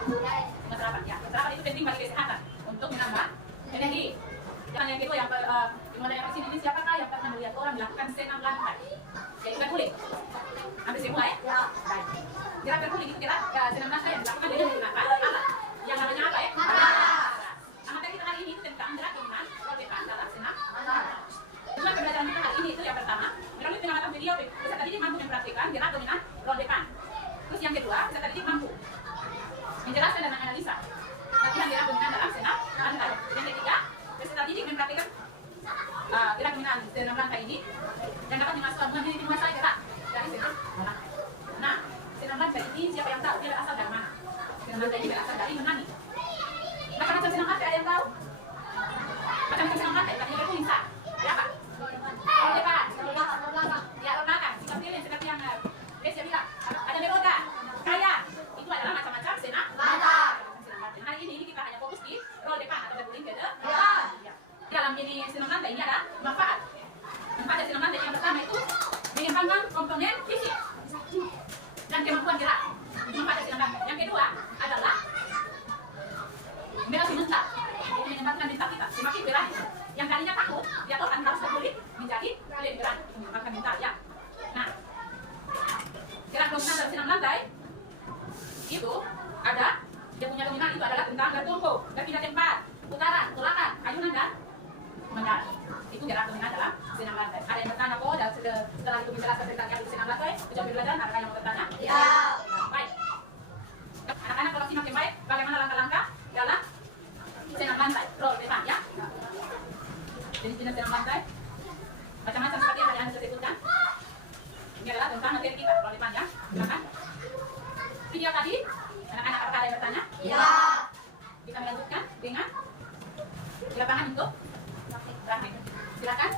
Dengan sarapan ya. Sarapan itu penting bagi kesehatan untuk menambah energi. Dan yang kedua yang di sini siapakah yang pernah melihat orang melakukan senam lantai? Yaitu berkulit. Hampir semua ya? Ya. Baik. Gerak berkulit itu gerak senam lantai yang dilakukan dengan menggunakan alat. Yang namanya apa ya? Nah, materi kita hari ini itu tentang gerak dominan roll depan dalam senam lantai. Tujuan pembelajaran kita hari ini itu yang pertama, melalui pengamatan video, peserta didik mampu mempraktikkan gerak dominan roll depan. Terus yang kedua, peserta didik mampu menjelaskan dan menganalisa latihan gerak dominan dalam senam lantai. Yang ketiga, peserta didik mempraktikkan gerak dominan senam lantai ini dan dapat menguasai gerak dari senam lantai. Nah, senam lantai ini siapa yang tahu dia berasal dari mana? Senam lantai ini berasal dari Yunani. Macam-macam senam lantai ada yang tahu? Macam-macam senam lantai tadi berkuning sah. Berapa? Roll depan, roll belakang. Ya, roll belakang. Seperti yang Gracia bilang, ada meroda, kaya. Itu adalah macam-macam senam lantai. Hari ini kita hanya fokus di roll depan atau berguling ke depan. Ya. Dalam ini senam lantai ini ada manfaat. Manfaat senam lantai yang pertama itu mengembangkan komponen fisik dan kemampuan gerak. Itu manfaat senam lantai. Yang kedua adalah melatih mental. Itu mengembangkan mental kita. Semakin berani. Yang tadinya takut, dia tahu kan harus berkulit menjadi lebih berani. Mengembangkan mental ya. Nah, gerak dominan dalam senam lantai itu ada dia punya dominan itu adalah tentang bertumpu, berpindah tempat, putaran, tolakan, ayunan dan mendarat. Itu gerak dominan dalam senam lantai. Ada yang bertanya kok dan setelah itu menjelaskan tentang yang senam lantai, dijawab belajar. Ada yang mau bertanya? Ya. Baik. Anak-anak kalau simak yang baik, bagaimana langkah-langkah dalam senam lantai, roll depan ya. Jenis-jenis senam lantai macam-macam seperti yang Anda sudah sebutkan. Ini adalah tentang materi kita, roll depan ya. Silakan. Video tadi, anak-anak apakah ada yang bertanya? Ya. Kita melanjutkan dengan di lapangan untuk praktik. Silakan.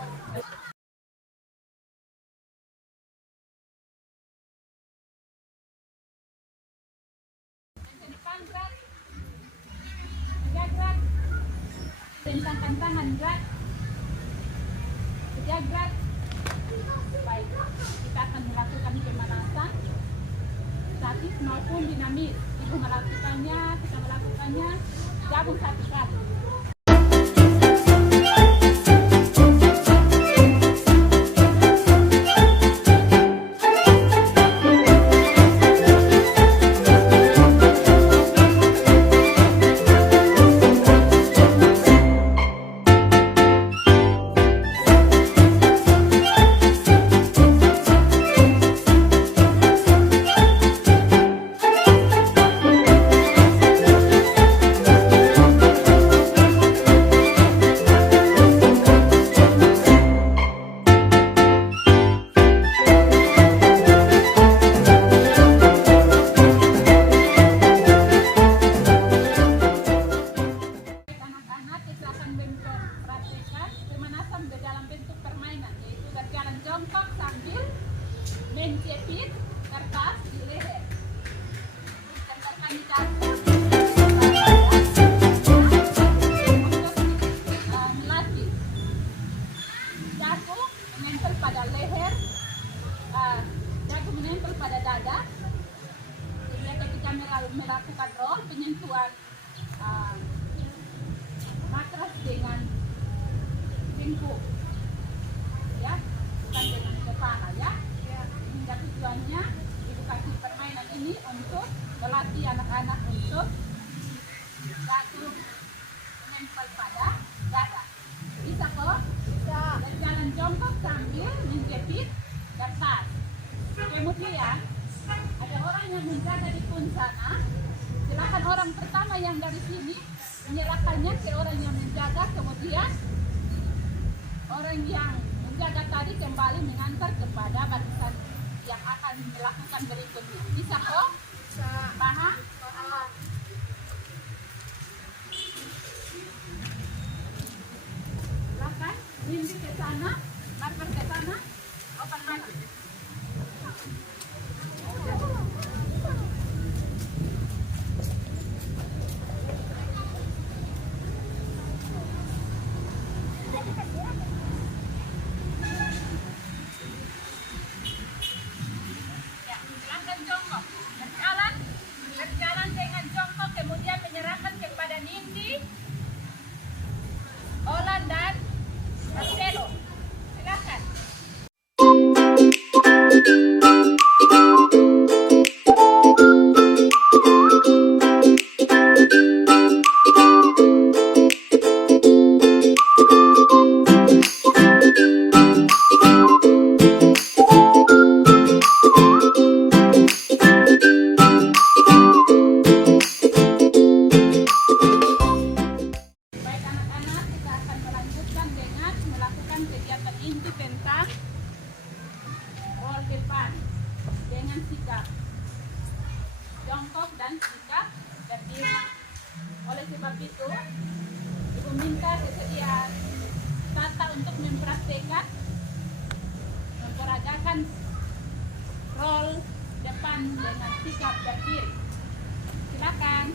Gerak, bentangkan tangan gerak, gerak. Baik, kita akan melakukan pemanasan statis maupun dinamis. Ibu melakukannya, kita melakukannya gabung satu kali. Jongkok sambil menjepit kertas di leher. Tentarkan di kaki. Untuk melatih dagu menempel pada leher, dagu menempel pada dada. Sehingga ketika melakukan roll, penyentuhan matras dengan pinggul, ya. Bukan dengan kepala ya. Hingga tujuannya ibu kasih permainan ini untuk melatih anak-anak untuk dagu menempel pada dada. Bisa kok? Bisa. Berjalan jongkok sambil menjepit kertas. Kemudian ada orang yang menjaga di pun sana. Silakan orang pertama yang dari sini menyerahkannya ke orang yang menjaga, kemudian orang yang menjaga tadi kembali mengantar kepada barisan yang akan melakukan berikutnya. Bisa kok? Bisa. Paham? Paham. Silakan, Windy ke sana, Marper ke sana, open mic. Berjalan dengan jongkok Baik anak-anak, kita akan melanjutkan dengan melakukan kegiatan inti tentang roll depan dengan sikap jongkok dan sikap berdiri. Oleh sebab itu, Ibu minta kesediaan Tata untuk mempraktekkan memperagakan roll depan dengan sikap berdiri. Silakan.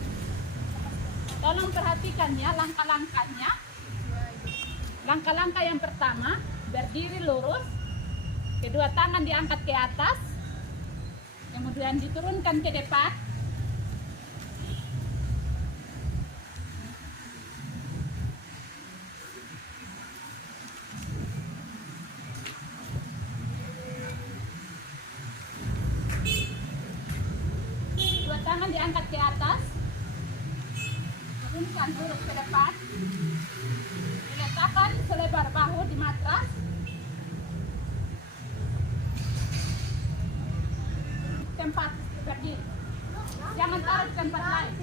Tolong perhatikan ya langkah-langkahnya. Langkah-langkah yang pertama, berdiri lurus, kedua tangan diangkat ke atas, kemudian diturunkan ke depan. Dua tangan diangkat ke atas, turunkan lurus ke depan, diletakkan selebar bahu di matras, tempat berdiri, jangan taruh di tempat lain.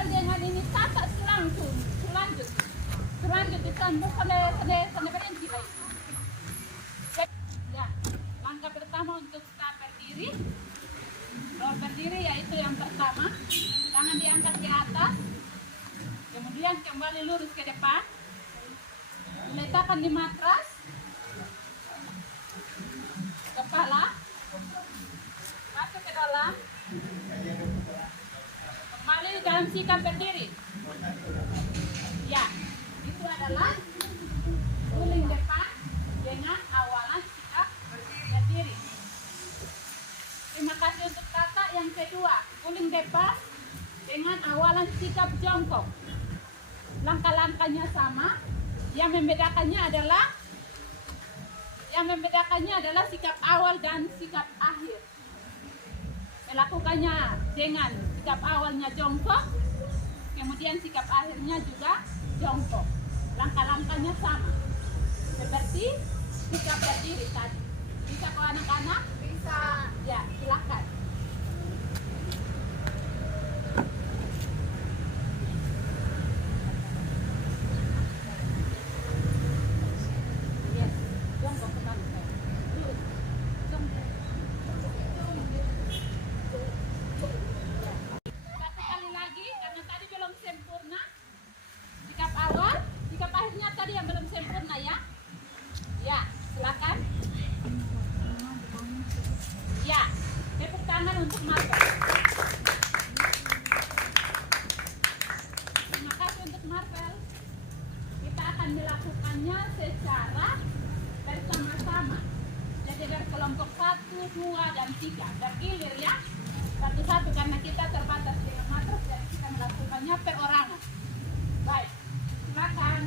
Dengan ini Tata selanjut ditambah sampai berhenti lagi. Ya, langkah pertama untuk kita berdiri. Roll berdiri yaitu yang pertama, tangan diangkat ke atas, kemudian kembali lurus ke depan, letakkan di matras, kepala masuk ke dalam, kembali dalam sikap berdiri. Ya, itu adalah guling depan dengan awalan sikap berdiri. Terima kasih untuk Tata. Yang kedua, guling depan dengan awalan sikap jongkok. Langkah-langkahnya sama. Yang membedakannya adalah sikap awal dan sikap akhir. Melakukannya dengan sikap awalnya jongkok, kemudian sikap akhirnya juga jongkok. Langkah-langkahnya sama, seperti sikap berdiri tadi. Bisa kok anak-anak? Bisa. Ya, silakan. Yes, jongkok kembali. Lurus. Jongkok. Satu kali lagi, karena tadi belum sempurna. Sikap awal, sikap akhirnya tadi yang belum sempurna ya. Ya, silakan. Ya, tepuk tangan untuk Marvel. Terima kasih untuk Marvel. Kita akan melakukannya secara bersama-sama. Jadi dari kelompok 1, 2, dan 3. Bergilir ya. Satu-satu karena kita terbatas dengan matras, jadi kita melakukannya perorangan. Baik, silakan.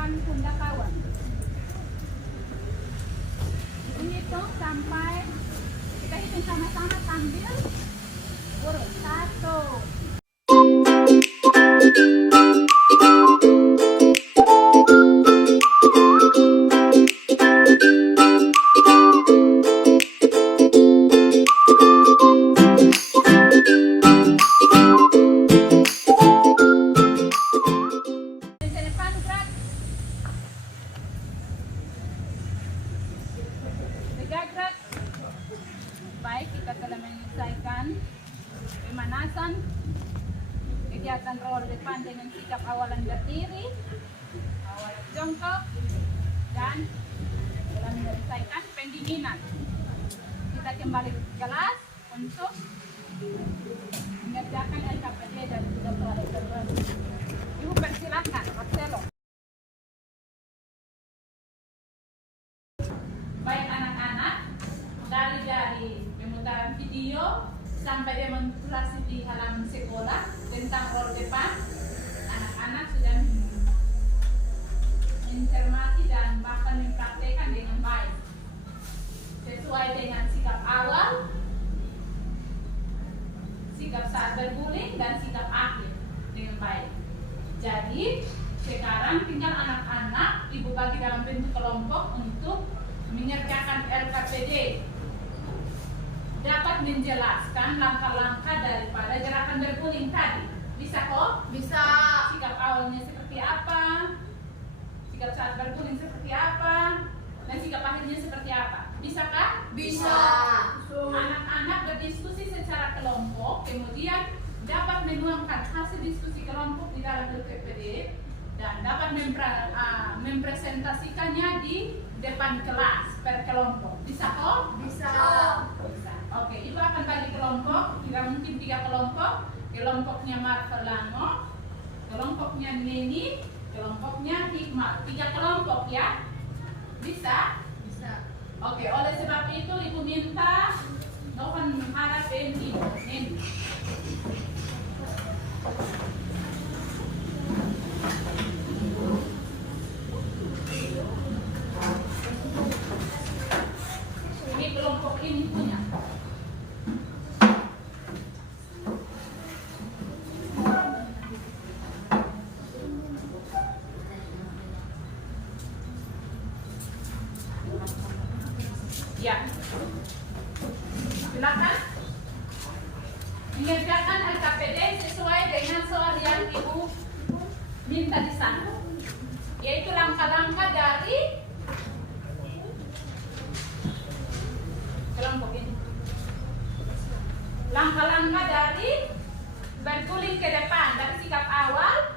dan Pundakawan. Hitung sampai kita hitung sama-sama sambil urut 1. Baik, kita telah menyelesaikan pemanasan kegiatan roll depan dengan sikap awalan berdiri, awal jongkok, dan telah menyelesaikan pendinginan. Kita kembali ke kelas untuk mengerjakan LKPD dan juga soal terbaru. Ibu persilakan, Marcelo. Baik anak-anak, dari pemutaran video sampai demonstrasi di halaman sekolah tentang roll depan, anak-anak sudah mencermati dan bahkan mempraktekkan dengan baik sesuai dengan sikap awal, sikap saat berguling, dan sikap akhir dengan baik. Jadi sekarang tinggal anak-anak ibu bagi dalam bentuk kelompok untuk mengerjakan LKPD, dapat menjelaskan langkah-langkah daripada gerakan berguling tadi. Bisa kok? Bisa. Sikap awalnya seperti apa, sikap saat berguling seperti apa, dan sikap akhirnya seperti apa. Bisakah? Bisa. Anak-anak berdiskusi secara kelompok, kemudian dapat menuangkan hasil diskusi kelompok di dalam LKPD dan dapat mempresentasikannya di depan kelas per kelompok. Bisa kok? Bisa. Bisa. Oke, ibu akan bagi kelompok, tidak mungkin 3 kelompok. Kelompoknya Marvel Lango, kelompoknya Neni, kelompoknya Hikmat. 3 kelompok ya. Bisa? Bisa. Oke, oleh sebab itu ibu minta mohon mengharapkan ibu Neni. Ini kelompok ini punya. Ya, silakan mengerjakan LKPD sesuai dengan soal yang ibu minta di sana, yaitu langkah-langkah dari kelompok ini. Langkah-langkah dari berguling ke depan, dari sikap awal,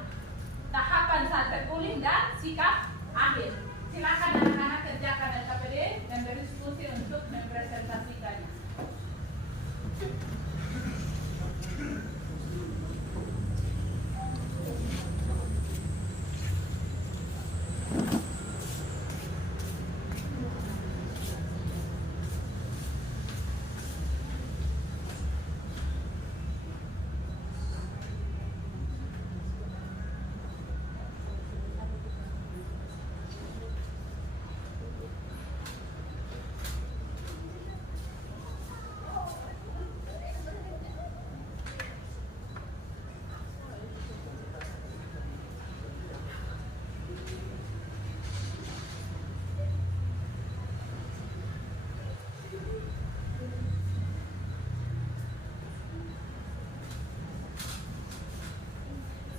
tahapan saat berguling, dan sikap akhir. Silakan anak-anak kerjakan LKPD dan berdiskusi untuk mempresentasikannya.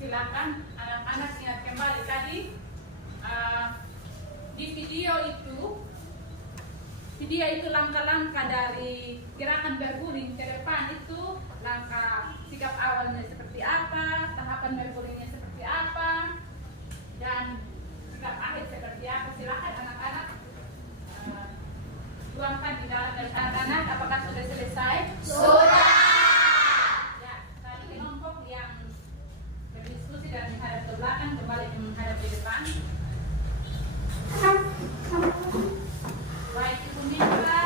Silakan anak-anak ingat kembali tadi di video itu langkah-langkah dari gerakan berguling ke depan itu, langkah sikap awalnya seperti apa, tahapan bergulingnya seperti apa, dan sikap akhir seperti apa. Silakan anak-anak tuangkan di dalam anak-anak. Apakah sudah selesai? Sudah. Dan menghadap ke belakang, kembali menghadap ke depan. Baik, ibu minta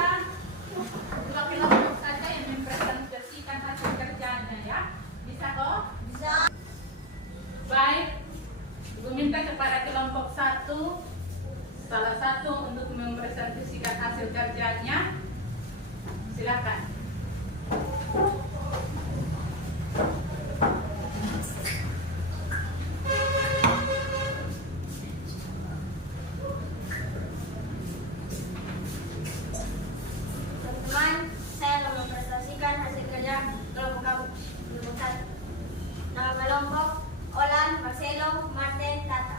2 kelompok saja yang mempresentasikan hasil kerjanya ya. Bisa kok? Bisa. Baik, ibu minta kepada kelompok 1 salah satu untuk mempresentasikan hasil kerjanya. Silakan. Teman-teman, saya akan mempresentasikan hasil kerja kelompok kami. Kelompok 1. Nama kelompok Olan, Marcelo, Martin, Tata.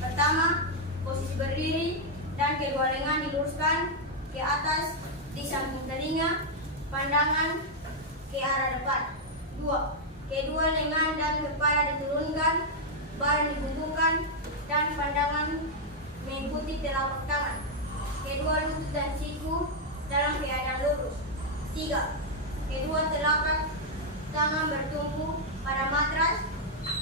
Pertama, posisi berdiri dan kedua lengan diluruskan ke atas di samping telinga, pandangan ke arah depan. 2. Kedua lengan dan kepala diturunkan, badan dibungkukkan dan pandangan mengikuti telapak tangan. Kedua lutut dan siku dalam keadaan lurus. 3. Kedua telapak tangan bertumpu pada matras.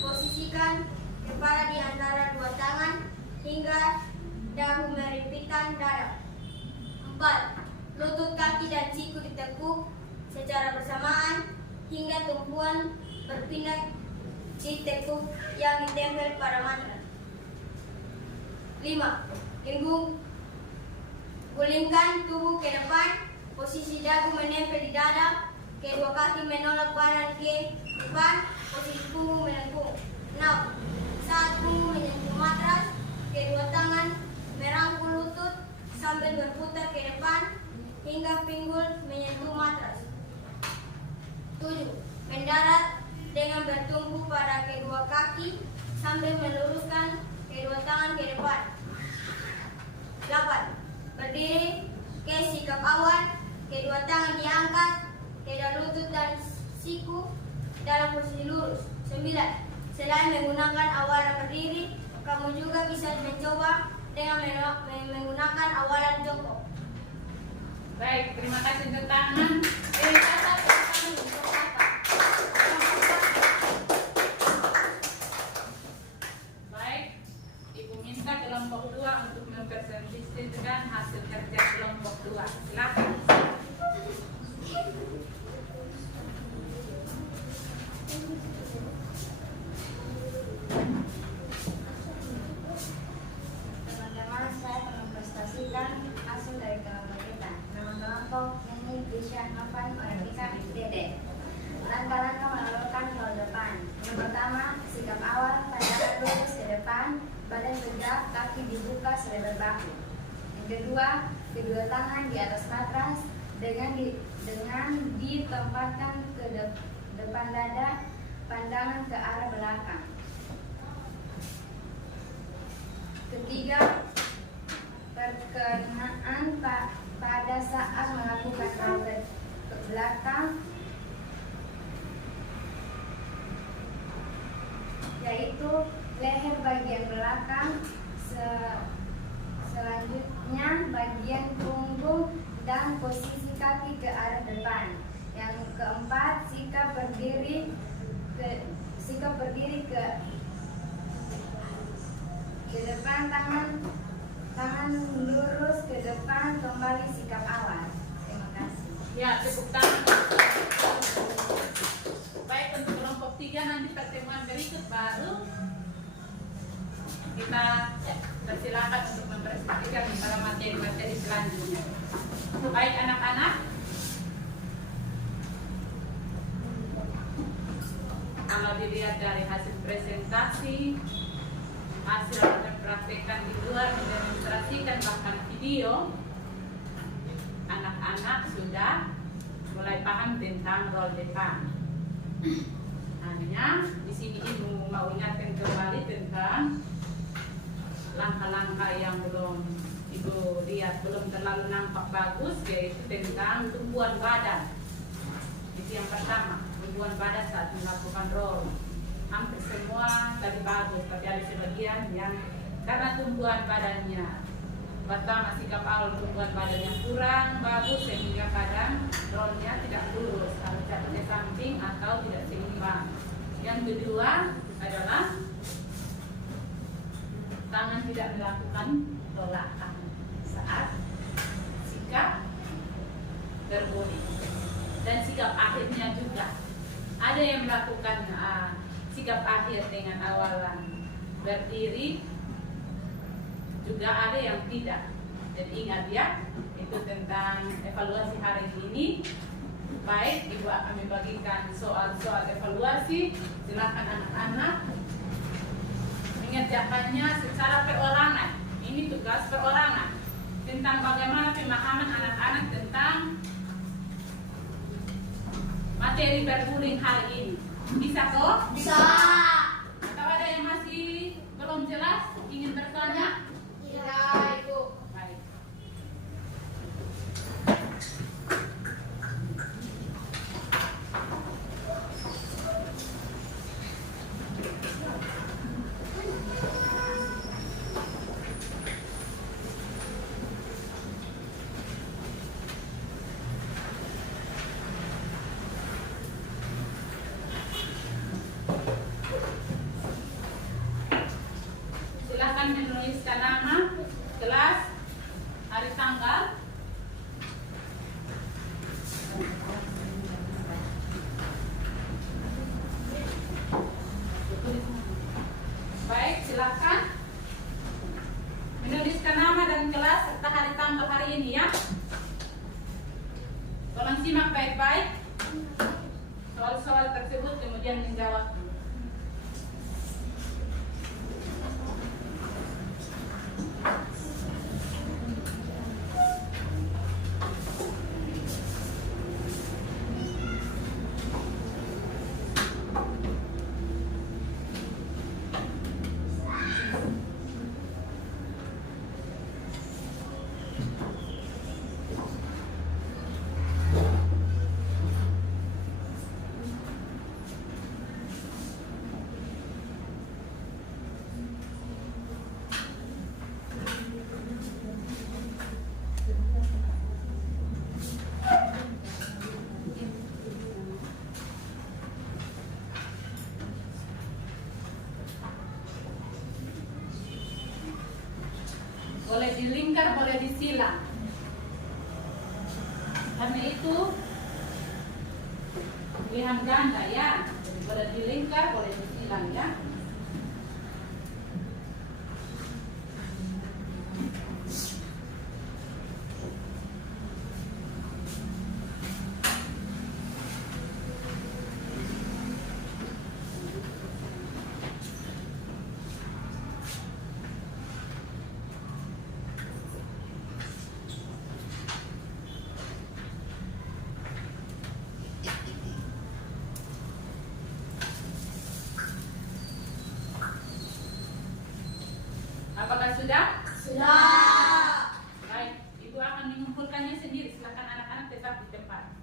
Posisikan kepala di antara dua tangan hingga dagu meripitkan dada. 4. Lutut, kaki, dan siku ditekuk secara bersamaan hingga tumpuan berpindah di tekuk yang ditempel pada matras. 5. Gulingkan tubuh ke depan, posisi dagu menempel di dada, kedua kaki menolak badan ke depan, posisi punggung melengkung. 6. Saat punggung menyentuh matras, kedua tangan merangkul lutut sambil berputar ke depan hingga pinggul menyentuh matras. 7. Mendarat dengan bertumpu pada kedua kaki sambil meluruskan kedua tangan ke depan. 8. Berdiri ke sikap awal, kedua tangan diangkat, kedua lutut dan siku dalam posisi lurus. 9. Selain menggunakan awalan berdiri, kamu juga bisa mencoba dengan menggunakan awalan jongkok. Baik, terima kasih untuk tangan. Baik, Ibu minta kelompok 2 untuk mempresentasikan hasil kerja kelompok 2. Silakan. Teman-teman, saya akan mempresentasikan hasil dari kelompok kita. Nama kelompok Neni, Bisha, Novan, Oreika, Dede. Langkah-langkah melakukan ke depan. Yang pertama, sikap awal, pandangan lurus ke depan, badan tegak, kaki dibuka selebar bahu. Yang kedua, kedua tangan di atas matras dengan ditempatkan ke depan dada, pandangan ke arah belakang. Ketiga, perkenaan pada saat melakukan roll ke belakang, yaitu leher bagian belakang, selanjutnya bagian punggung dan posisi kaki ke arah depan. Yang keempat, sikap berdiri ke depan, tangan lurus ke depan, kembali sikap awal. Terima kasih. Ya, tepuk tangan. Baik, untuk kelompok 3 nanti pertemuan berikut baru kita persilakan untuk mempresentasikan pada materi-materi selanjutnya. Baik anak-anak, kalau dilihat dari hasil presentasi, hasil mempraktekkan di luar, mendemonstrasikan bahkan video, anak-anak sudah mulai paham tentang role depan. Hanya di sini Ibu mau ingatkan kembali tentang langkah-langkah yang Ibu lihat belum terlalu nampak bagus, yaitu tentang tumbuhan badan. Itu yang pertama, tumbuhan badan saat melakukan role. Hampir semua tadi bagus, tapi ada sebagian yang karena tumbuhan badannya pertama sikap awal tumbuhan badannya kurang bagus sehingga kadang role-nya tidak lurus, harus jatuh ke samping atau tidak seimbang. Yang kedua adalah tangan tidak melakukan tolakan saat sikap berguling. Dan sikap akhirnya juga ada yang melakukan sikap akhir dengan awalan berdiri juga ada yang tidak. Jadi ingat ya, itu tentang evaluasi hari ini. Baik, Ibu akan membagikan soal-soal evaluasi. Silakan anak-anak mengerjakannya secara perorangan. Ini tugas perorangan tentang bagaimana pemahaman anak-anak tentang materi berbullying hari ini. Bisa kok? Bisa. Atau ada yang masih belum jelas, ingin bertanya? Iya, Ibu. Baik. Silakan menuliskan nama, kelas, hari tanggal. Baik, silakan menuliskan nama dan kelas serta hari tanggal hari ini ya. Tolong simak baik-baik soal-soal tersebut kemudian menjawab. Boleh dilingkar, boleh disilang. Karena itu pilihan ganda ya. Boleh dilingkar, boleh disilang ya. Apakah sudah? Sudah. Baik, Ibu akan mengumpulkannya sendiri. Silakan anak-anak tetap di tempat.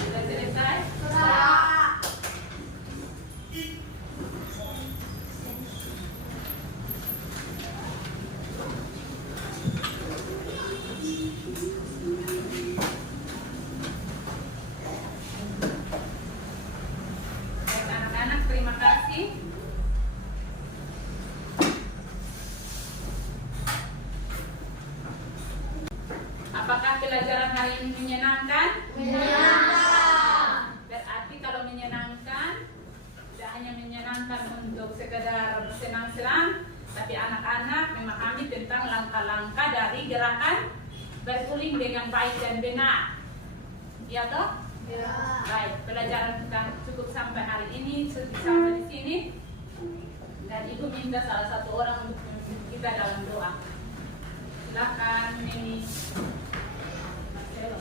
Sudah selesai? Sudah. Baik anak-anak, terima kasih. Apakah pelajaran hari ini menyenangkan? Menyenangkan. Berarti kalau menyenangkan, tidak hanya menyenangkan untuk sekedar bersenang-senang, tapi anak-anak memahami tentang langkah-langkah dari gerakan berguling dengan baik dan benar. Iya toh? Ya. Baik, pelajaran kita cukup sampai hari ini, sampai di sini. Dan Ibu minta salah satu orang untuk memimpin kita dalam doa. Silakan, Mimi. Marcelo.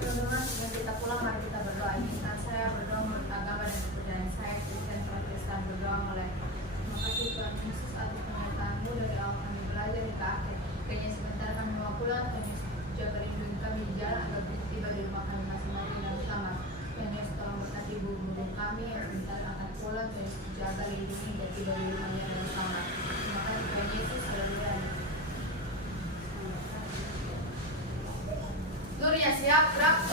Teman-teman, sebelum kita pulang, mari kita berdoa. Izinkan saya berdoa menurut agama dan kepercayaan saya, Kristen Protestan, berdoa mulai. Terima kasih Tuhan Yesus atas penyertaan-Mu dari awal kami belajar hingga akhir. Kayaknya sebentar kami mau pulang, Tuhan Yesus jaga lindungi kami di jalan agar tiba di rumah kami masing-masing dan selamat. Tuhan Yesus tolong berkati ibu-ibu kami yang sebentar akan pulang, Tuhan Yesus jaga lindungi dan tiba di rumahnya dan selamat. Semuanya siap, gerak.